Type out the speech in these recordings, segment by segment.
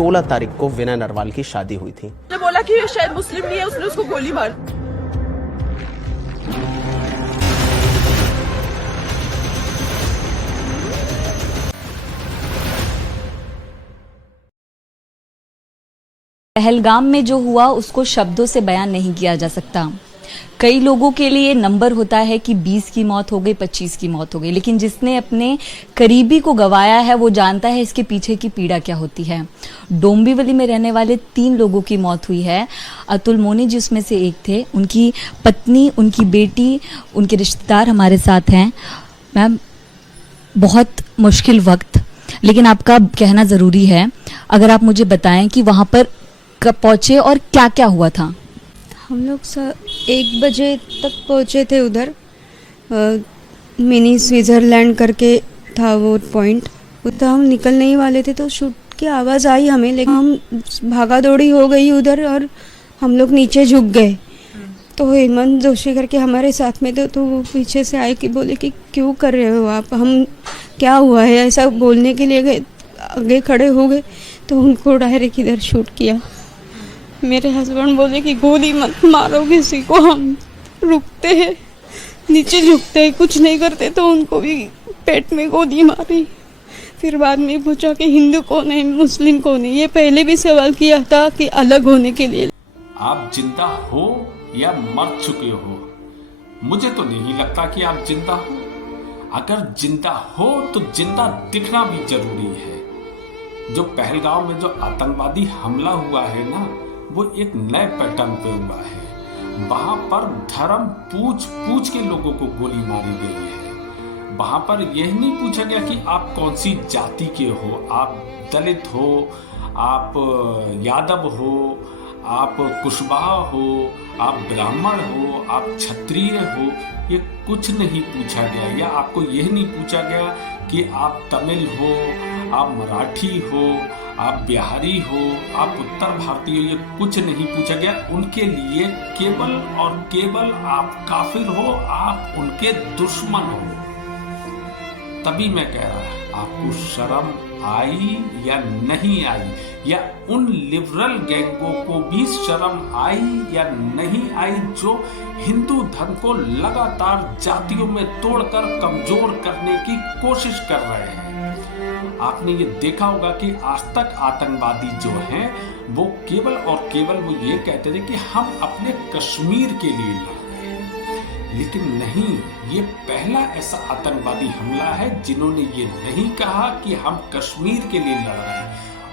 16 तारीख को विनय नरवाल की शादी हुई थी। उसने बोला कि शायद मुस्लिम नहीं है, उसने उसको गोली मार दी। पहलगाम में जो हुआ उसको शब्दों से बयान नहीं किया जा सकता। कई लोगों के लिए नंबर होता है कि 20 की मौत हो गई, 25 की मौत हो गई, लेकिन जिसने अपने करीबी को गंवाया है वो जानता है इसके पीछे की पीड़ा क्या होती है। डोंबिवली में रहने वाले 3 लोगों की मौत हुई है। अतुल मोनी जी उसमें से एक थे। उनकी पत्नी, उनकी बेटी, उनके रिश्तेदार हमारे साथ हैं। मैम, बहुत मुश्किल वक्त, लेकिन आपका कहना ज़रूरी है। अगर आप मुझे बताएं कि वहाँ पर कब पहुँचे और क्या क्या हुआ था। हम लोग 1 बजे तक पहुँचे थे उधर। मिनी स्विट्ज़रलैंड करके था वो पॉइंट। उधर हम निकलने ही वाले थे तो शूट की आवाज़ आई हमें, लेकिन हम भागा दौड़ी हो गई उधर और हम लोग नीचे झुक गए। तो हेमंत जोशी करके हमारे साथ में थे, तो वो पीछे से आए कि बोले कि क्यों कर रहे हो आप, हम क्या हुआ है, ऐसा बोलने के लिए गए, आगे खड़े हो गए तो उनको डायरेक्ट इधर शूट किया। मेरे हस्बैंड बोले कि गोली मत मारो किसी को, हम रुकते हैं, नीचे झुकते हैं, कुछ नहीं करते, तो उनको भी पेट में गोली मारी। फिर बाद में पूछा कि हिंदू कौन है, मुस्लिम कौन है। ये पहले भी सवाल किया था कि अलग होने के लिए। आप जिंदा हो या मर चुके हो, मुझे तो नहीं लगता कि आप जिंदा हो। अगर जिंदा हो तो जिंदा दिखना भी जरूरी है। जो पहलगाम में जो आतंकवादी हमला हुआ है ना, वो एक नए पैटर्न पे हुआ है। वहां पर धर्म पूछ पूछ के लोगों को गोली मारी गई है। वहां पर यह नहीं पूछा गया कि आप कौन सी जाति के हो, आप दलित हो, आप यादव हो, आप कुशवाहा हो, आप ब्राह्मण हो, आप क्षत्रिय हो, ये कुछ नहीं पूछा गया। या आपको यह नहीं पूछा गया कि आप तमिल हो, आप मराठी हो, आप बिहारी हो, आप उत्तर भारतीय हो, ये कुछ नहीं पूछा गया। उनके लिए केवल और केवल आप काफिर हो, आप उनके दुश्मन हो। तभी मैं कह रहा, आपको शर्म आई या नहीं आई, या उन लिबरल गैंगों को भी शर्म आई या नहीं आई जो हिंदू धर्म को लगातार जातियों में तोड़कर कमजोर करने की कोशिश कर रहे हैं। आपने ये देखा होगा कि आज तक आतंकवादी जो हैं वो केवल और केवल वो ये कहते थे कि हम अपने कश्मीर के लिए लड़ रहे हैं, लेकिन नहीं, ये पहला ऐसा आतंकवादी हमला है जिन्होंने ये नहीं कहा कि हम कश्मीर के लिए लड़ रहे हैं।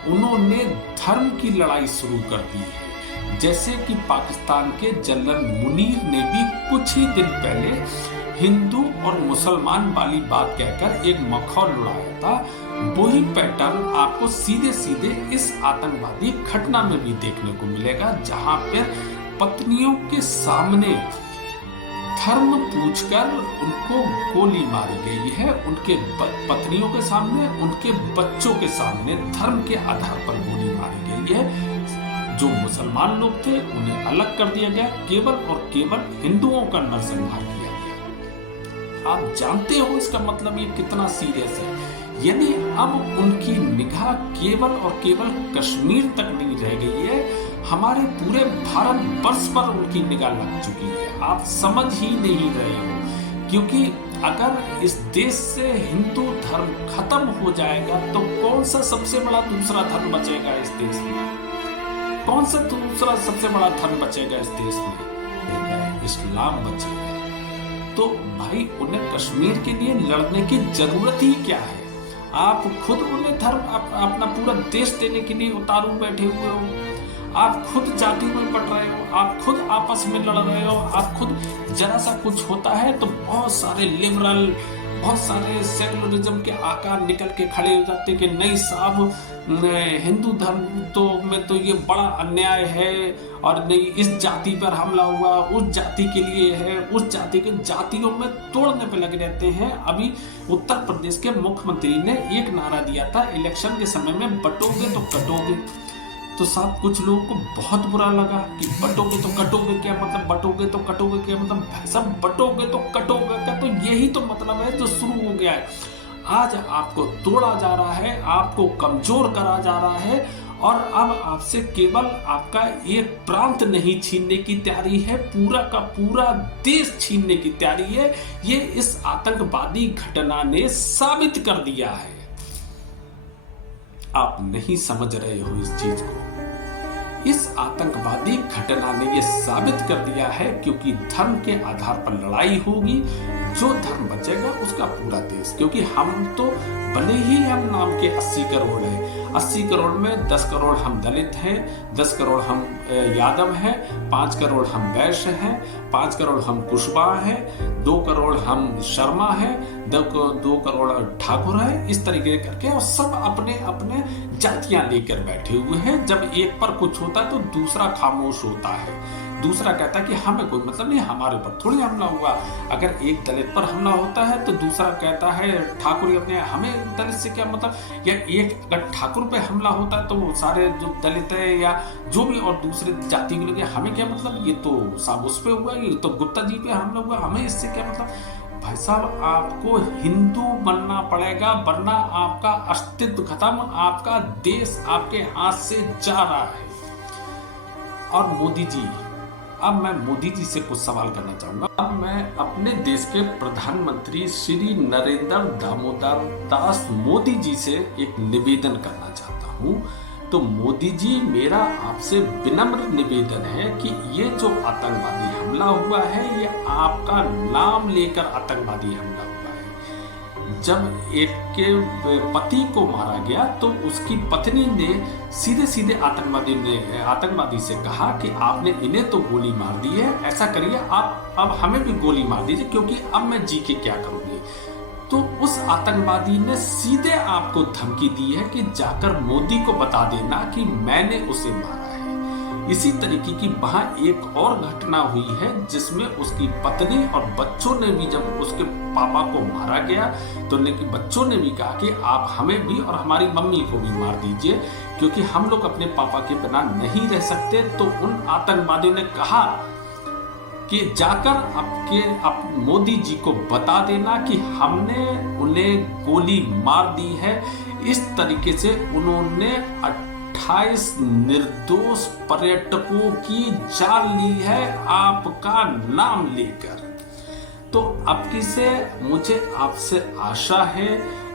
उन्होंने धर्म की लड़ाई शुरू कर दी है। जैसे कि पाकिस्तान के जनरल मुनीर ने भी कुछ ही दिन पहले हिंदू और मुसलमान वाली बात कहकर एक मखौल उड़ाया था। वही पैटर्न आपको सीधे सीधे इस आतंकवादी घटना में भी देखने को मिलेगा, जहां पर पत्नियों के सामने धर्म पूछकर उनको गोली मारी गई है। उनके पत्नियों के सामने, उनके बच्चों के सामने धर्म के आधार पर गोली मारी गई है। जो मुसलमान लोग थे उन्हें अलग कर दिया गया, केवल और केवल हिंदुओं का नरसंहार किया गया। आप जानते हो इसका मतलब ये कितना सीरियस है। यानी अब उनकी निगाह केवल और केवल कश्मीर तक नहीं रह गई है, हमारे पूरे भारत वर्ष पर उनकी निगाह लग चुकी है। आप समझ ही नहीं रहे हो, क्योंकि अगर इस देश से हिंदू धर्म खत्म हो जाएगा तो कौन सा सबसे बड़ा दूसरा धर्म बचेगा इस देश में? कौन सा दूसरा सबसे बड़ा धर्म बचेगा इस देश में? इस्लाम बचेगा। तो भाई उन्हें कश्मीर के लिए लड़ने की जरूरत ही क्या है? आप खुद उन्हें धर्म अपना पूरा देश देने के लिए उतारू बैठे हुए हो। आप खुद जाति में बट रहे हो, आप खुद आपस में लड़ रहे हो। आप खुद जरा सा कुछ होता है तो बहुत सारे लिबरल, बहुत सारे सेकुलरिज्म के आकार निकल के खड़े हो जाते कि नहीं साहब, हिंदू धर्म में तो ये बड़ा अन्याय है, और नहीं इस जाति पर हमला हुआ, उस जाति के लिए है, उस जाति के जातियों में तोड़ने पे लगे रहते हैं। अभी उत्तर प्रदेश के मुख्यमंत्री ने एक नारा दिया था इलेक्शन के समय में, बटोगे तो कटोगे। तो साहब कुछ लोगों को बहुत बुरा लगा कि बटोगे तो कटोगे क्या मतलब, बटोगे तो कटोगे क्या मतलब, सब बटोगे तो कटोगे क्या? तो यही तो मतलब है जो शुरू हो गया है। आज आपको तोड़ा जा रहा है, आपको कमजोर करा जा रहा है, और अब आपसे केवल आपका एक प्रांत नहीं छीनने की तैयारी है, पूरा का पूरा देश छीनने की तैयारी है। ये इस आतंकवादी घटना ने साबित कर दिया है। आप नहीं समझ रहे हो इस चीज को। इस आतंकवादी घटना ने यह साबित कर दिया है, क्योंकि धर्म के आधार पर लड़ाई होगी, जो धर्म बचेगा उसका पूरा देश। क्योंकि हम तो भले ही हम नाम के 80 करोड़ हैं, 80 करोड़ में 10 करोड़ हम दलित हैं, 10 करोड़ हम यादव हैं, 5 करोड़ हम वैश्य हैं, 5 करोड़ हम कुशवाहा हैं, 2 करोड़ हम शर्मा हैं, 2 करोड़ ठाकुर हैं। इस तरीके करके और सब अपने अपने जातियां लेकर बैठे हुए हैं। जब एक पर कुछ होता है तो दूसरा खामोश होता है, दूसरा कहता है कि हमें कोई मतलब नहीं, हमारे ऊपर थोड़ी हमला हुआ। अगर एक दलित पर हमला होता है तो दूसरा कहता है ठाकुर अपने, हमें दलित से क्या मतलब। या एक अगर ठाकुर पे हमला होता है तो वो सारे जो दलित है या जो भी और दूसरे जाति के लोग, हमें क्या मतलब, ये तो उस पे हुआ, ये तो गुप्ता जी पे हमला हुआ, हमें इससे क्या मतलब। भाई साहब, आपको हिंदू बनना पड़ेगा, वरना आपका अस्तित्व खत्म, आपका देश आपके हाथ से जा रहा है। और मोदी जी, अब मैं मोदी जी से कुछ सवाल करना चाहूंगा। अब मैं अपने देश के प्रधानमंत्री श्री नरेंद्र दामोदर दास मोदी जी से एक निवेदन करना चाहता हूं। तो मोदी जी, मेरा आपसे विनम्र निवेदन है कि ये जो आतंकवादी हमला हुआ है, ये आपका नाम लेकर आतंकवादी हमला हुआ है। जब एक के पति को मारा गया तो उसकी पत्नी ने सीधे सीधे आतंकवादी से कहा कि आपने इन्हें तो गोली मार दी है, ऐसा करिए आप अब हमें भी गोली मार दीजिए, क्योंकि अब मैं जी के क्या करूंगी। तो उस आतंकवादी ने सीधे आपको धमकी दी है कि जाकर मोदी को बता देना कि मैंने उसे मारा है। इसी तरीके की वहां एक और घटना हुई है जिसमें उसकी पत्नी और बच्चों ने भी, जब उसके पापा को मारा गया तो बच्चों ने भी कहा कि आप हमें भी और हमारी मम्मी को भी मार दीजिए, क्योंकि हम लोग अपने पापा के बिना नहीं रह सकते। तो उन आतंकवादियों ने कहा कि जाकर आप मोदी जी को बता देना कि हमने उन्हें गोली मार दी है। इस तरीके से उन्होंने 28 निर्दोष पर्यटकों की जान ली है आपका नाम लेकर। तो अब से मुझे आपसे आशा है,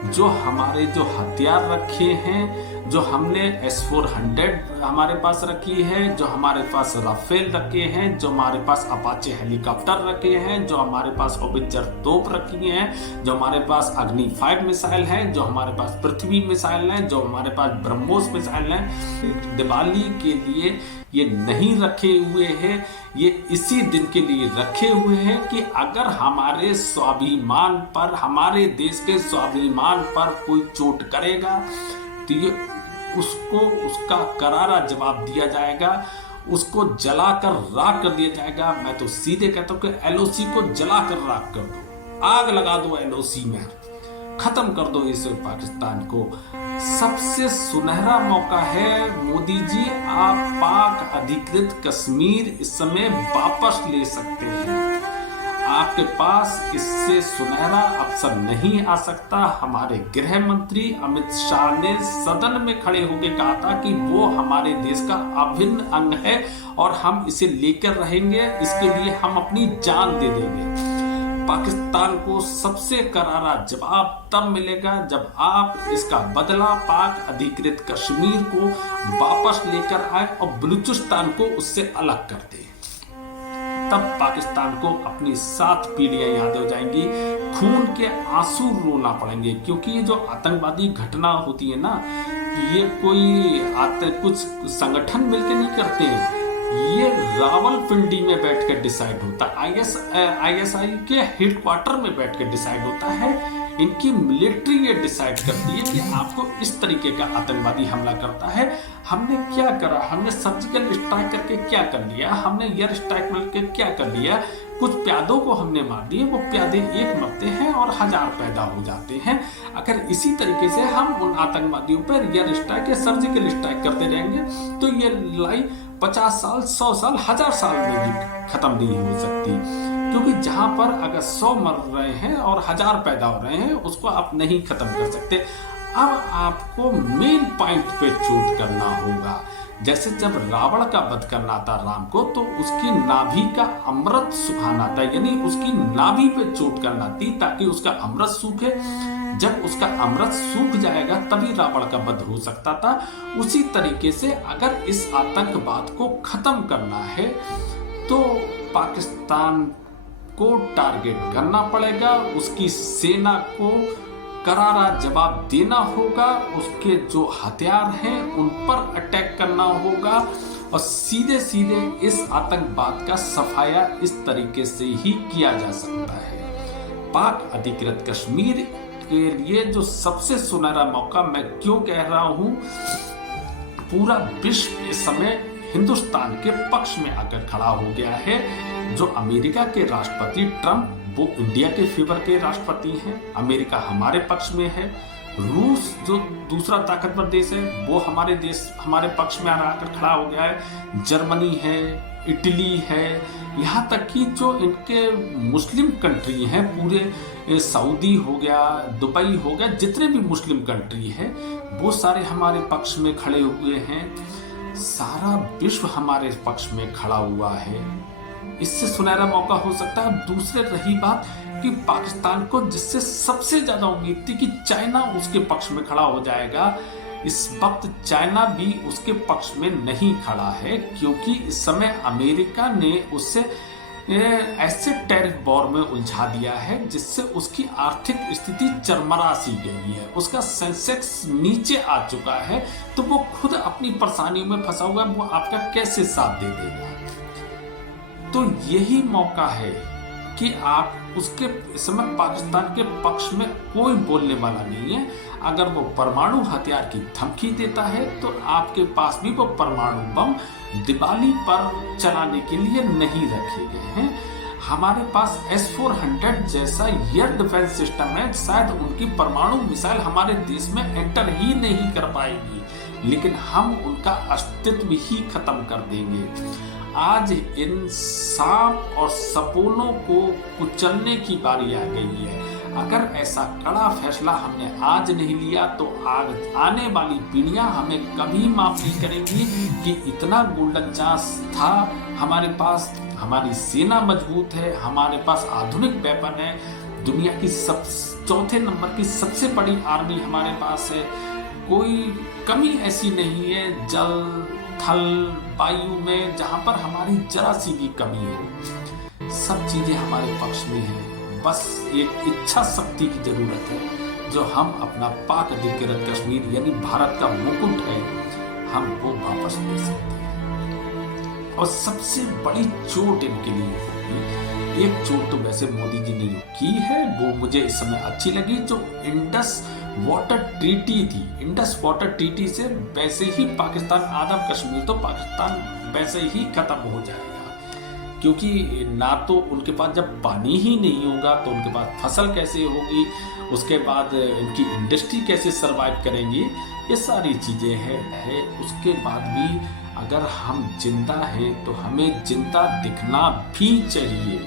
जो हमारे जो हथियार रखे हैं, जो हमने S-400 हमारे पास रखी है, जो हमारे पास राफेल रखे हैं, जो हमारे पास अपाचे हेलीकॉप्टर रखे हैं, जो हमारे पास होवित्जर तोप रखी हैं, जो हमारे पास अग्नि 5 मिसाइल हैं, जो हमारे पास पृथ्वी मिसाइल हैं, जो हमारे पास ब्रह्मोस मिसाइल हैं, दिवाली के लिए ये नहीं रखे हुए हैं। ये इसी दिन के लिए रखे हुए हैं कि अगर हमारे स्वाभिमान पर, हमारे देश के स्वाभिमान पर कोई चोट करेगा तो ये उसको उसका करारा जवाब दिया जाएगा, उसको जलाकर राख कर दिया जाएगा। मैं तो सीधे कहता हूं कि LOC को जलाकर राख कर दो, आग लगा दो LOC में, खत्म कर दो इस पाकिस्तान को। सबसे सुनहरा मौका है मोदी जी, आप पाक अधिकृत कश्मीर इस समय वापस ले सकते हैं। आपके पास इससे सुनहरा अवसर नहीं आ सकता। हमारे गृह मंत्री अमित शाह ने सदन में खड़े होकर कहा था कि वो हमारे देश का अभिन्न अंग है और हम इसे लेकर रहेंगे, इसके लिए हम अपनी जान दे देंगे। पाकिस्तान को सबसे करारा जवाब तब मिलेगा जब आप इसका बदला पाक अधिकृत कश्मीर को वापस लेकर आए और बलूचिस्तान को उससे अलग कर दें। तब पाकिस्तान को अपनी 7 पीढ़ियां याद हो जाएंगी, खून के आंसू रोना पड़ेंगे। क्योंकि ये जो आतंकवादी घटना होती है ना, ये कोई कुछ संगठन मिलकर नहीं करते, ये रावलपिंडी में बैठकर डिसाइड होता है, ISI के हेडक्वार्टर में बैठकर डिसाइड होता है। इनकी मिलिट्री ये डिसाइड करती है कि आपको इस तरीके का आतंकवादी हमला करता है। हमने क्या करा, हमने सर्जिकल स्ट्राइक करके क्या कर लिया, हमने एयर स्ट्राइक करके क्या कर लिया, कुछ प्यादों को हमने मार दिए, वो प्यादे एक मरते हैं और 1000 पैदा हो जाते हैं। अगर इसी तरीके से हम उन आतंकवादियों पर एयर स्ट्राइक या सर्जिकल स्ट्राइक करते रहेंगे तो ये लड़ाई 50 साल, 100 साल, 1000 साल में भी खत्म नहीं हो सकती। क्योंकि जहां पर अगर 100 मर रहे हैं और 1000 पैदा हो रहे हैं, उसको आप नहीं खत्म कर सकते। अब आपको मेन पॉइंट पे चोट करना होगा। जैसे जब रावण का वध करना था राम को, तो उसकी नाभि का अमृत सुखाना था, यानी उसकी नाभि पे चोट करना थी ताकि उसका अमृत सूखे। जब उसका अमृत सूख जाएगा तभी रावण का वध हो सकता था। उसी तरीके से अगर इस आतंकवाद को खत्म करना है तो पाकिस्तान को टारगेट करना पड़ेगा, उसकी सेना को करारा जवाब देना होगा, उसके जो हथियार हैं उन पर अटैक करना होगा और सीधे सीधे इस आतंकवाद का सफाया इस तरीके से ही किया जा सकता है। पाक अधिकृत कश्मीर के लिए जो सबसे सुनहरा मौका, मैं क्यों कह रहा हूं, पूरा विश्व इस समय हिंदुस्तान के पक्ष में आकर खड़ा हो गया है। जो अमेरिका के राष्ट्रपति ट्रंप, वो इंडिया के फेवर के राष्ट्रपति हैं, अमेरिका हमारे पक्ष में है। रूस जो दूसरा ताकतवर देश है वो हमारे पक्ष में आकर खड़ा हो गया है। जर्मनी है, इटली है, यहाँ तक कि जो इनके मुस्लिम कंट्री हैं, पूरे सऊदी हो गया, दुबई हो गया, जितने भी मुस्लिम कंट्री है वो सारे हमारे पक्ष में खड़े हुए हैं। सारा विश्व हमारे पक्ष में खड़ा हुआ है। इससे सुनहरा मौका हो सकता है। दूसरे रही बात कि पाकिस्तान को जिससे सबसे ज्यादा उम्मीद थी कि चाइना उसके पक्ष में खड़ा हो जाएगा, इस वक्त चाइना भी उसके पक्ष में नहीं खड़ा है, क्योंकि इस समय अमेरिका ने उससे ऐसे टैरिफ वॉर में उलझा दिया है जिससे उसकी आर्थिक स्थिति चरमरा सी गई है। उसका सेंसेक्स नीचे आ चुका है, तो वो खुद अपनी परेशानियों में फंसा हुआ है, वो आपका कैसे साथ दे देगा। तो यही मौका है कि आप उसके इस समय पाकिस्तान के पक्ष में कोई बोलने वाला नहीं है। अगर वो परमाणु हथियार की धमकी देता है तो आपके पास भी वो परमाणु बम दिवाली पर चलाने के लिए नहीं रखे गए हैं। हमारे पास S-400 जैसा एयर डिफेंस सिस्टम है, शायद उनकी परमाणु मिसाइल हमारे देश में एंटर ही नहीं कर पाएगी, लेकिन हम उनका अस्तित्व ही खत्म कर देंगे। आज इन सांप और सपोनों को कुचलने की बारी आ गई है। अगर ऐसा कड़ा फैसला हमने आज नहीं लिया तो आने वाली पीढ़ियां हमें कभी माफ नहीं करेंगी कि इतना गोल्डन चांस था हमारे पास। हमारी सेना मजबूत है, हमारे पास आधुनिक वेपन है, दुनिया की चौथे नंबर की सबसे बड़ी आर्मी हमारे पास है। कोई कमी ऐसी नहीं है जल थल वायु में जहां पर हमारी जरा सी भी कमी हो। सब चीजें हमारे पक्ष में हैं, बस एक इच्छा शक्ति की जरूरत है जो हम अपना पाक अधिकृत कश्मीर यानी भारत का मुकुट है, हम वो वापस ले सकते हैं। और सबसे बड़ी चोट इनके लिए होगी, एक चोट तो वैसे मोदी जी ने जो की है वो मुझे इस समय अच्छी लगी, जो इंडस वाटर ट्रीटी थी। इंडस वाटर ट्रीटी से वैसे ही पाकिस्तान आधा कश्मीर तो पाकिस्तान वैसे ही खत्म हो जाएगा, क्योंकि ना तो उनके पास जब पानी ही नहीं होगा तो उनके पास फसल कैसे होगी, उसके बाद इनकी इंडस्ट्री कैसे सरवाइव करेंगी, ये सारी चीज़ें हैं। उसके बाद भी अगर हम जिंदा हैं तो हमें जिंदा दिखना भी चाहिए।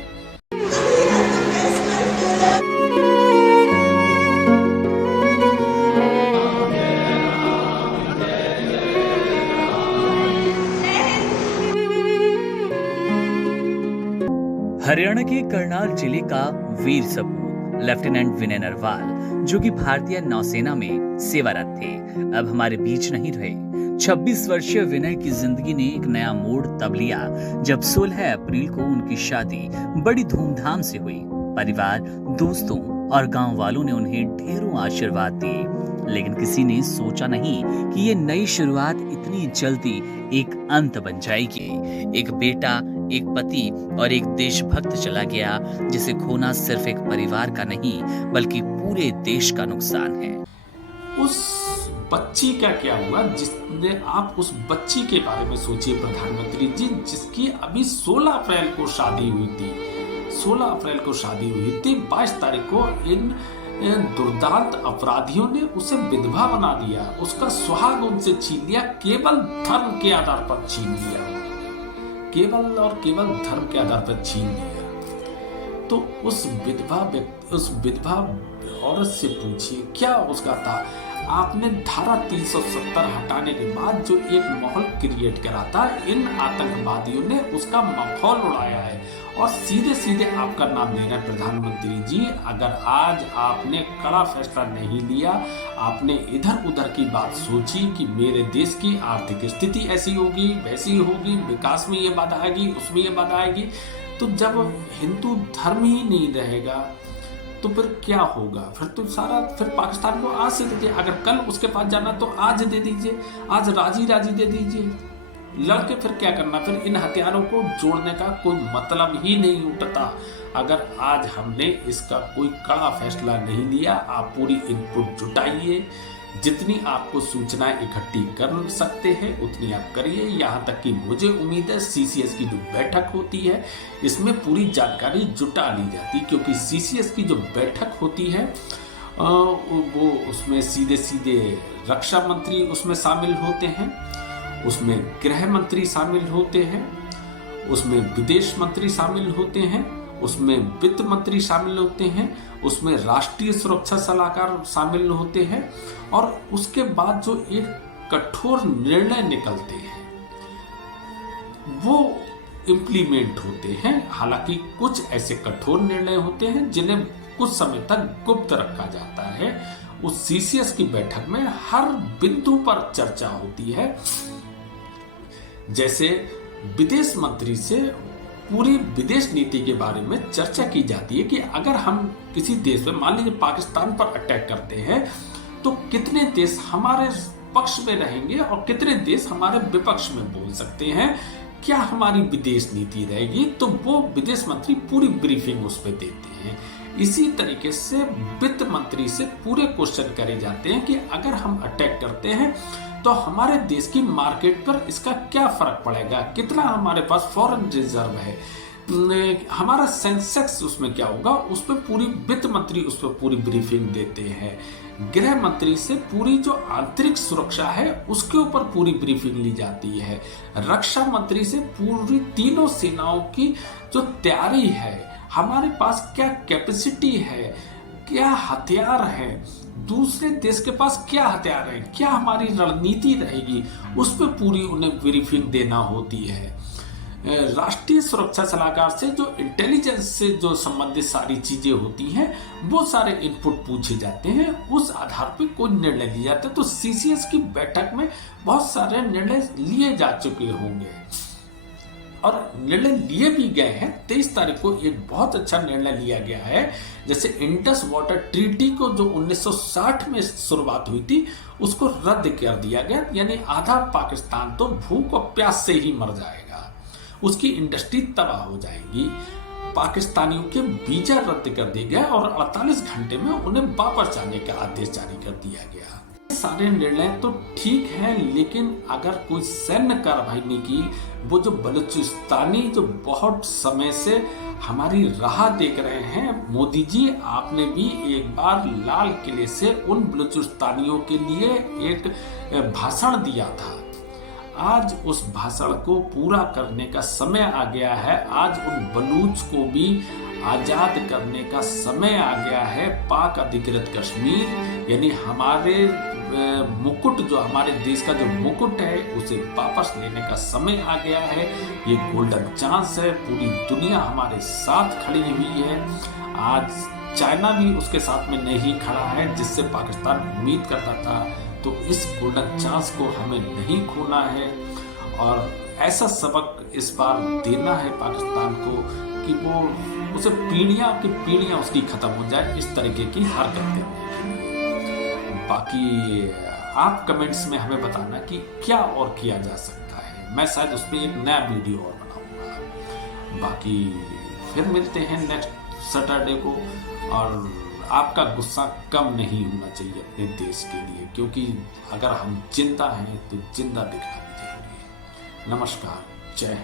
हरियाणा के करनाल जिले का वीर सपूत लेफ्टिनेंट विनय नरवाल, जो कि भारतीय नौसेना में सेवारत थे, अब हमारे बीच नहीं रहे। 26 वर्षीय विनय की जिंदगी ने एक नया मोड़ तब लिया जब 16 अप्रैल को उनकी शादी बड़ी धूमधाम से हुई। परिवार, दोस्तों और गांव वालों ने उन्हें ढेरों आशीर्वाद दिए, लेकिन किसी ने सोचा नहीं कि ये नई शुरुआत इतनी जल्दी एक अंत बन जाएगी। एक बेटा, एक पति और एक देशभक्त चला गया, जिसे खोना सिर्फ एक परिवार का नहीं बल्कि पूरे देश का नुकसान है। उस बच्ची का क्या हुआ, जिसने आप उस बच्ची के बारे में सोचिए प्रधानमंत्री जी, जिसकी अभी 16 अप्रैल को शादी हुई थी। 16 अप्रैल को शादी हुई थी, 22 तारीख को इन दुर्दांत अपराधियों ने उसे विधवा बना दिया, उसका सुहाग उनसे छीन लिया, केवल धर्म के आधार पर छीन लिया, केवल और केवल धर्म के आधार पर छीन लिया। तो उस विधवा औरत से पूछिए क्या उसका था। आपने धारा 370 हटाने के बाद जो एक माहौल क्रिएट करा था, इन आतंकवादियों ने उसका माहौल उड़ाया है और सीधे सीधे आपका नाम ले रहे हैं प्रधानमंत्री जी। अगर आज आपने कड़ा फैसला नहीं लिया, आपने इधर उधर की बात सोची कि मेरे देश की आर्थिक स्थिति ऐसी होगी, वैसी होगी, विकास में ये बाधा आएगी, उसमें ये बाधा आएगी, तो जब हिंदू धर्म ही नहीं रहेगा तो फिर क्या होगा? फिर पाकिस्तान को आज से दीजिए। अगर कल उसके पास जाना तो आज दे दीजिए, आज राजी दे दीजिए। लड़के फिर क्या करना? फिर इन हथियारों को जोड़ने का कोई मतलब ही नहीं उठता। अगर आज हमने इसका कोई कड़ा फैसला नहीं लिया, आप पूरी इनपुट जुटाइए, जितनी आपको सूचनाएं इकट्ठी कर सकते हैं उतनी आप करिए। यहाँ तक कि मुझे उम्मीद है सीसीएस की जो बैठक होती है इसमें पूरी जानकारी जुटा ली जाती, क्योंकि सीसीएस की जो बैठक होती है वो उसमें सीधे सीधे रक्षा मंत्री उसमें शामिल होते हैं, उसमें गृह मंत्री शामिल होते हैं, उसमें विदेश मंत्री शामिल होते हैं, उसमें वित्त मंत्री शामिल होते हैं, उसमें राष्ट्रीय सुरक्षा सलाहकार शामिल होते हैं और उसके बाद जो एक कठोर निर्णय निकलते हैं वो इम्प्लीमेंट होते हैं। हालांकि कुछ ऐसे कठोर निर्णय होते हैं जिन्हें कुछ समय तक गुप्त रखा जाता है। उस सीसीएस की बैठक में हर बिंदु पर चर्चा होती है। जैसे विदेश मंत्री से पूरी विदेश नीति के बारे में चर्चा की जाती है कि अगर हम किसी देश में, मान लीजिए पाकिस्तान पर अटैक करते हैं, तो कितने देश हमारे पक्ष में रहेंगे और कितने देश हमारे विपक्ष में बोल सकते हैं, क्या हमारी विदेश नीति रहेगी। तो वो विदेश मंत्री पूरी ब्रीफिंग उस पर देते हैं। इसी तरीके से वित्त मंत्री से पूरे क्वेश्चन करे जाते हैं कि अगर हम अटैक करते हैं तो हमारे देश की मार्केट पर इसका क्या फर्क पड़ेगा, कितना हमारे पास फॉरेन रिजर्व है, हमारा सेंसेक्स उसमें क्या होगा, उस पर पूरी वित्त मंत्री उस पर पूरी ब्रीफिंग देते हैं। गृह मंत्री से पूरी जो आंतरिक सुरक्षा है उसके ऊपर पूरी ब्रीफिंग ली जाती है। रक्षा मंत्री से पूरी तीनों सेनाओं की जो तैयारी है, हमारे पास क्या कैपेसिटी है, क्या हथियार है, दूसरे देश के पास क्या हथियार है, क्या हमारी रणनीति रहेगी, उस पर पूरी उन्हें ब्रीफिंग देना होती है। राष्ट्रीय सुरक्षा सलाहकार से जो इंटेलिजेंस से जो संबंधित सारी चीजें होती हैं वो सारे इनपुट पूछे जाते हैं, उस आधार पर कोई निर्णय लिया जाता है। तो सीसीएस की बैठक में बहुत सारे निर्णय लिए जा चुके होंगे और निर्णय लिए भी गए हैं। 23 तारीख को एक बहुत अच्छा निर्णय लिया गया है। जैसे इंडस वाटर ट्रीटी को जो 1960 में शुरुआत हुई थी उसको रद्द कर दिया गया, यानी आधा पाकिस्तान तो भूख और प्यास से ही मर जाएगा, उसकी इंडस्ट्री तबाह हो जाएगी। पाकिस्तानियों के वीजा रद्द कर दिए गए और 48 घंटे में उन्हें वापस जाने का आदेश जारी कर दिया गया। सारे निर्णय तो ठीक है, लेकिन अगर कोई सैन्य कार्रवाई नहीं की, वो जो बलूचिस्तानी जो बहुत समय से हमारी राह देख रहे हैं, मोदी जी आपने भी एक बार लाल किले से उन बलूचिस्तानियों के लिए एक भाषण दिया था। आज उस भाषण को पूरा करने का समय आ गया है। आज उन बलूच को भी आजाद करने का समय आ गया है। पाक अधिकृत कश्मीर यानी हमारे मुकुट, जो हमारे देश का जो मुकुट है, उसे वापस लेने का समय आ गया है। ये गोल्डन चांस है, पूरी दुनिया हमारे साथ खड़ी हुई है। आज चाइना भी उसके साथ में नहीं खड़ा है जिससे पाकिस्तान उम्मीद करता था। तो इस गोल्डन चांस को हमें नहीं खोना है और ऐसा सबक इस बार देना है पाकिस्तान को कि वो उसे पीढ़ियां की पीढ़ियां उसकी खत्म हो जाए इस तरीके की हरकतें। बाकी आप कमेंट्स में हमें बताना कि क्या और किया जा सकता है। मैं शायद उस पर एक नया वीडियो और बनाऊंगा। बाकी फिर मिलते हैं नेक्स्ट सैटरडे को। और आपका गुस्सा कम नहीं होना चाहिए अपने देश के लिए, क्योंकि अगर हम जिंदा हैं तो जिंदा दिखना भी जरूरी है। नमस्कार, जय हिंद।